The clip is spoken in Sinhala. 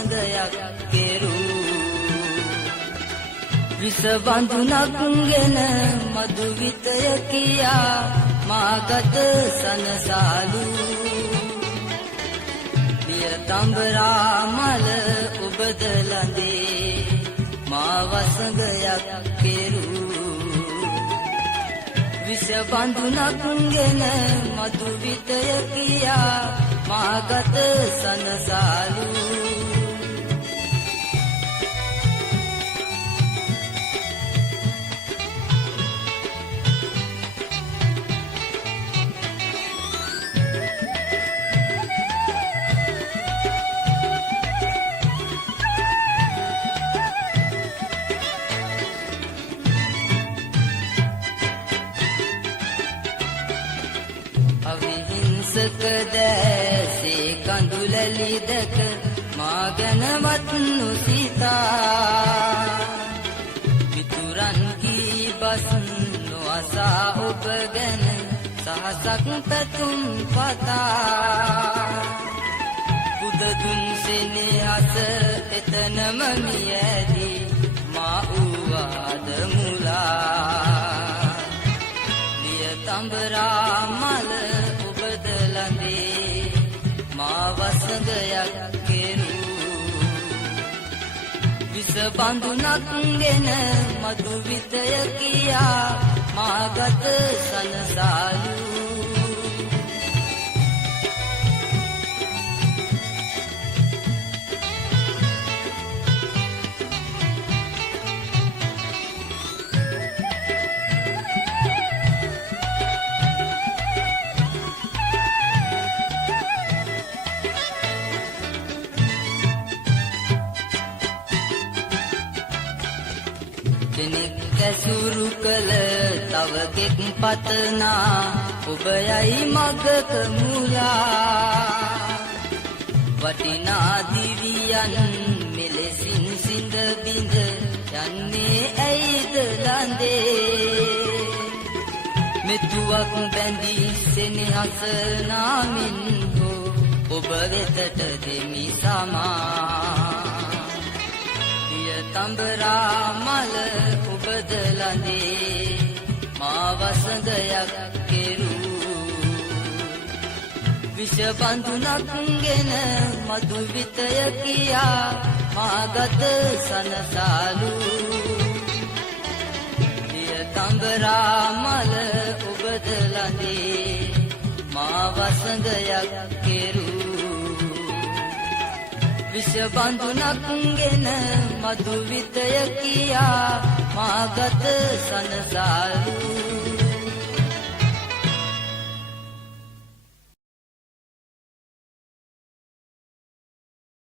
වසඟයක් කෙරූ විස බඳුනක්ගෙන මధు විතය කියා මාගත සනසාලු පිය තඹරා මල ඔබද ළඳේ මා වසඟයක් කෙරූ විස බඳුනක්ගෙන මధు විතය කියා මාගත සනසාලු අවිහිංසක දැසේ කඳුලලි දැක මා ගැනවත් නොසිතා මිතුරන් කී බස් නොඅසා ඔබ ගැන සහසක් පැතුම් පතා බුදුදුන් සෙනෙහස එතනම මියදී මා වූවාද මුලා තඹරා මල ඔබද ළඳේ මා වසඟයක් කෙරූ විස බඳුනක්ගෙන මధు විතය කියා මාගත සනසාලු කෙනෙක් ඇසුරු කළ තවකෙක් පතනා ඔබ යයි මගක මුලා වටිනා දිවියන් මෙලෙසින් සිඳ බිඳ යන්නේ ඇයිද ළඳේ මෙතුවක් බැඳී සෙනෙහස නාමින් හෝ ඔබ වෙතට දෙමි සමා තඹරා මල ඔබද ළඳේ මා වසඟයක් කෙරූ විෂ බඳුනක්ගෙන මధు විතය කියා මාගත සනසාලු තඹරා මල ඔබද ළඳේ මා වසඟයක් කෙරූ විෂ බඳුනක්ගෙන මధు විතය කියා මාගත සනසාලු